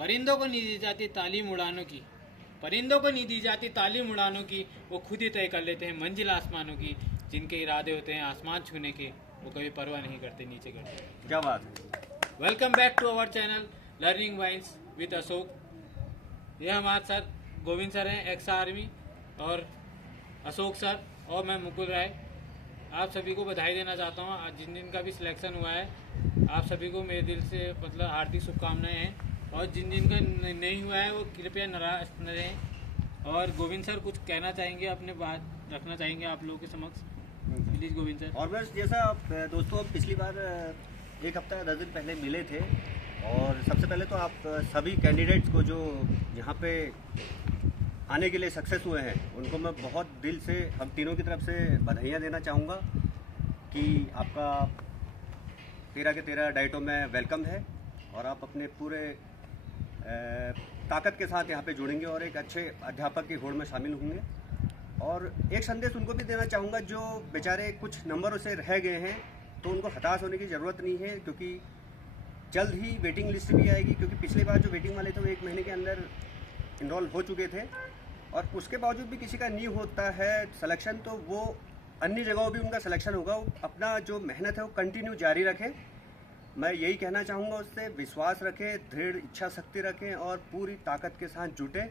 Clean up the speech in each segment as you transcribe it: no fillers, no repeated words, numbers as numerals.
परिंदों को नहीं दी जाती तालीम उड़ानों की, परिंदों को नहीं दी जाती तालीम उड़ानों की, वो खुद ही तय कर लेते हैं मंजिल आसमानों की। जिनके इरादे होते हैं आसमान छूने के, वो कभी परवाह नहीं करते नीचे करते। क्या बात है। Welcome back to our channel Learning Vines with Ashok. ये हमारे साथ गोविंद सर हैं, एक्स आर्मी, और अशोक सर, और मैं मुकुल राय। आप सभी को बधाई देना चाहता हूँ। आज जिन जिन का भी सिलेक्शन हुआ है, आप सभी को मेरे दिल से मतलब हार्दिक शुभकामनाएं हैं। और जिन जिन का नहीं हुआ है वो कृपया नाराज न रहें। और गोविंद सर कुछ कहना चाहेंगे, अपने बात रखना चाहेंगे आप लोगों के समक्ष, प्लीज़ गोविंद सर। और बस जैसा दोस्तों पिछली बार एक हफ्ता 10 दिन पहले मिले थे, और सबसे पहले तो आप सभी कैंडिडेट्स को जो यहाँ पे आने के लिए सक्सेस हुए हैं, उनको मैं बहुत दिल से हम तीनों की तरफ से बधाइयाँ देना चाहूँगा कि आपका 13 के 13 डाइटों में वेलकम है, और आप अपने पूरे ताकत के साथ यहाँ पे जुड़ेंगे और एक अच्छे अध्यापक की होड़ में शामिल होंगे। और एक संदेश उनको भी देना चाहूँगा जो बेचारे कुछ नंबरों से रह गए हैं, तो उनको हताश होने की ज़रूरत नहीं है, क्योंकि जल्द ही वेटिंग लिस्ट भी आएगी। क्योंकि पिछली बार जो वेटिंग वाले थे वो 1 महीने के अंदर इनरोल हो चुके थे, और उसके बावजूद भी किसी का नहीं होता है सिलेक्शन, तो वो अन्य जगहों भी उनका सिलेक्शन होगा। वो अपना जो मेहनत है वो कंटिन्यू जारी रखें। मैं यही कहना चाहूँगा, उससे विश्वास रखें, दृढ़ इच्छा शक्ति रखें और पूरी ताकत के साथ जुटें,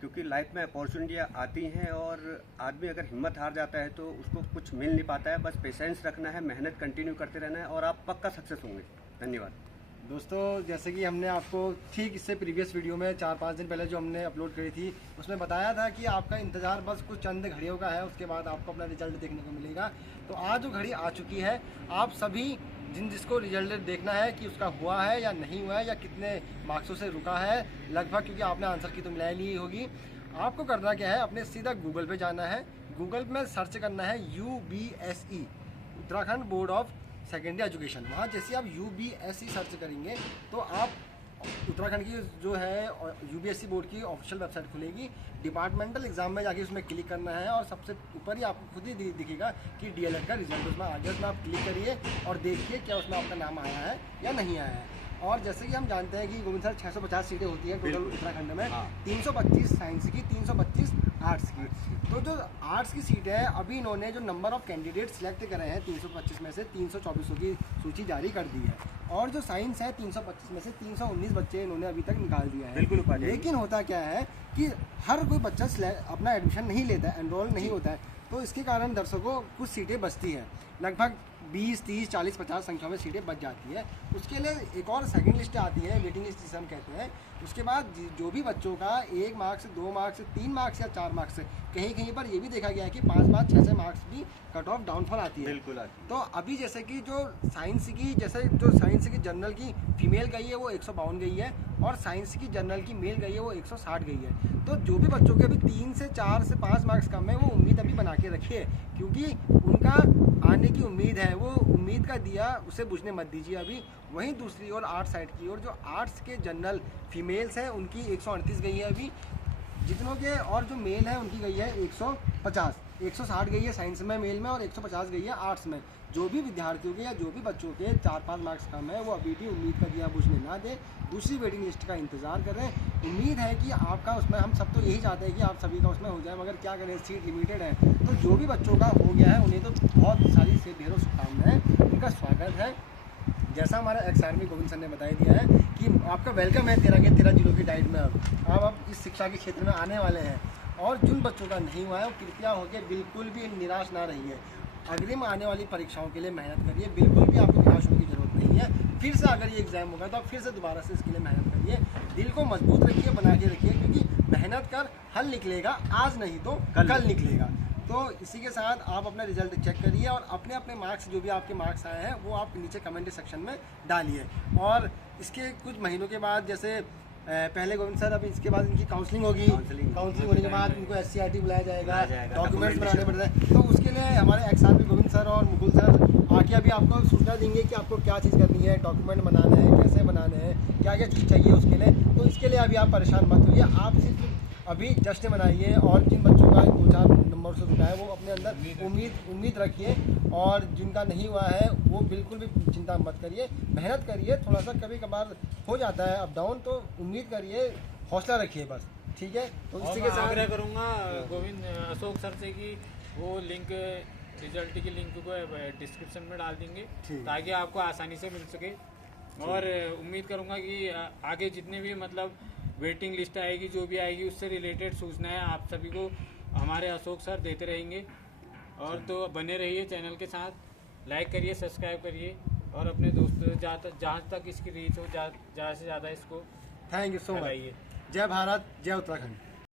क्योंकि लाइफ में अपॉर्चुनिटियाँ आती हैं, और आदमी अगर हिम्मत हार जाता है तो उसको कुछ मिल नहीं पाता है। बस पेशेंस रखना है, मेहनत कंटिन्यू करते रहना है, और आप पक्का सक्सेस होंगे। धन्यवाद दोस्तों। जैसे कि हमने आपको ठीक इससे प्रीवियस वीडियो में 4-5 दिन पहले जो हमने अपलोड करी थी, उसमें बताया था कि आपका इंतज़ार बस कुछ चंद घड़ियों का है, उसके बाद आपको अपना रिजल्ट देखने को मिलेगा। तो आज जो घड़ी आ चुकी है, आप सभी जिसको रिजल्ट देखना है कि उसका हुआ है या नहीं हुआ है, या कितने मार्क्सों से रुका है लगभग, क्योंकि आपने आंसर की तो मिला ली होगी। आपको करना क्या है, अपने सीधा गूगल पे जाना है, गूगल में सर्च करना है UBSE, Uttarakhand board of secondary education. वहाँ जैसे आप UBSE सर्च करेंगे तो आप उत्तराखंड की जो है UBSE बोर्ड की ऑफिशियल वेबसाइट खुलेगी। डिपार्टमेंटल एग्जाम में जाके उसमें क्लिक करना है, और सबसे ऊपर ही आपको खुद ही दिखेगा कि DLED का रिजल्ट उसमें आ गया। उसमें आप क्लिक करिए और देखिए क्या उसमें आपका नाम आया है या नहीं आया है। और जैसे कि हम जानते हैं कि गोविंद सर 650 सीटें होती हैं टोटल उत्तराखंड में। 325 साइंस की, 325 आर्ट्स की। तो जो आर्ट्स की सीट है, अभी इन्होंने जो नंबर ऑफ कैंडिडेट सिलेक्ट करे हैं 325 में से 324 की सूची जारी कर दी है, और जो साइंस है 325 में से 319 बच्चे इन्होंने अभी तक निकाल दिया है। बिल्कुल। लेकिन होता क्या है कि हर कोई बच्चा अपना एडमिशन नहीं लेता है, एनरोल नहीं होता है, तो इसके कारण दर्शकों कुछ सीटें बचती हैं। लगभग 20, 30, 40, 50 संख्या में सीटें बच जाती है। उसके लिए एक और सेकंड लिस्ट आती है, वेटिंग लिस्ट जिसे हम कहते हैं। उसके बाद जो भी बच्चों का 1 मार्क्स, 2 मार्क्स, 3 मार्क्स या 4 मार्क्स से, कहीं कहीं पर ये भी देखा गया है कि 5-5, 6-6 मार्क्स भी कट ऑफ डाउनफॉल आती है। बिल्कुल आती है। तो अभी जैसे कि जो साइंस की जनरल की फीमेल गई है वो 152 गई है, और साइंस की जनरल की मेल गई है वो 160 गई है। तो जो भी बच्चों के अभी 3 से 4 से 5 मार्क्स कम है, वो उम्मीद अभी बना के रखिए, क्योंकि उनका आने की उम्मीद है। वो उम्मीद का दिया उसे बुझने मत दीजिए अभी। वहीं दूसरी ओर आर्ट्स साइड की ओर जो आर्ट्स के जनरल फीमेल्स हैं उनकी 138 गई है अभी, जितनों के, और जो मेल है उनकी गई है 150, 160 गई है साइंस में मेल में, और 150 गई है आर्ट्स में। जो भी विद्यार्थियों के या जो भी बच्चों के 4-5 मार्क्स कम है, वो अभी भी उम्मीद का दिया बुझने ना दे, दूसरी वेटिंग लिस्ट का इंतज़ार करें। उम्मीद है कि आपका उसमें, हम सब तो यही चाहते हैं कि आप सभी का उसमें हो जाए, मगर क्या करें, सीट लिमिटेड है। तो जो भी बच्चों का हो गया है उन्हें तो बहुत सारी से ढेरों शुभकामनाएं, उनका स्वागत है। जैसा हमारा एक्स आर्मी गोविंद सर ने बताया दिया है कि आपका वेलकम है 13 के 13 जिलों की डाइट में। अब इस शिक्षा के क्षेत्र में आने वाले हैं, और जिन बच्चों का नहीं हुआ है वो कृपया होकर बिल्कुल भी निराश ना रहिए। अग्रिम आने वाली परीक्षाओं के लिए मेहनत करिए, बिल्कुल भी आपको निराश होने की जरूरत नहीं है। फिर से अगर ये एग्जाम होगा तो आप फिर से दोबारा से इसके लिए मेहनत करिए, दिल को मजबूत रखिए, बना के रखिए, क्योंकि मेहनत कर हल निकलेगा, आज नहीं तो कल निकलेगा। तो इसी के साथ आप अपना रिजल्ट चेक करिए, और अपने अपने मार्क्स, जो भी आपके मार्क्स आए हैं, वो आप नीचे कमेंट सेक्शन में डालिए। और इसके कुछ महीनों के बाद, जैसे पहले गोविंद सर, अभी इसके बाद इनकी काउंसलिंग होगी, काउंसलिंग होने के बाद इनको SCRT बुलाया जाएगा, डॉक्यूमेंट्स बनाने पड़ते हैं। तो उसके लिए हमारे एक्स आर्मी गोविंद सर और मुकुल सर आके अभी आपको सूचना देंगे कि आपको क्या चीज़ करनी है, डॉक्यूमेंट बनाने हैं, कैसे बनाने हैं, क्या क्या चीज़ चाहिए उसके लिए। तो इसके लिए अभी आप परेशान मत होइए, आप सिर्फ अभी जश्न मनाइए और जिन बच्चों का 2-4 नंबर से रुका है वो अपने अंदर उम्मीद रखिए, और जिनका नहीं हुआ है वो बिल्कुल भी चिंता मत करिए, मेहनत करिए। थोड़ा सा कभी कभार हो जाता है अप डाउन, तो उम्मीद करिए, हौसला रखिए बस, ठीक है। तो और इसी मैं के साथ आग्रह करूँगा गोविंद अशोक सर से कि वो लिंक रिजल्ट की लिंक को डिस्क्रिप्शन में डाल देंगे ठीक। ताकि आपको आसानी से मिल सके। और उम्मीद करूँगा कि आगे जितने भी मतलब वेटिंग लिस्ट आएगी, जो भी आएगी, उससे रिलेटेड सूचनाएं आप सभी को हमारे अशोक सर देते रहेंगे। और तो बने रहिए चैनल के साथ, लाइक करिए, सब्सक्राइब करिए, और अपने दोस्तों जहाँ तक इसकी रीच हो ज़्यादा से ज़्यादा इसको थैंक यू सो मच। फैलाइए। जय भारत, जय उत्तराखंड।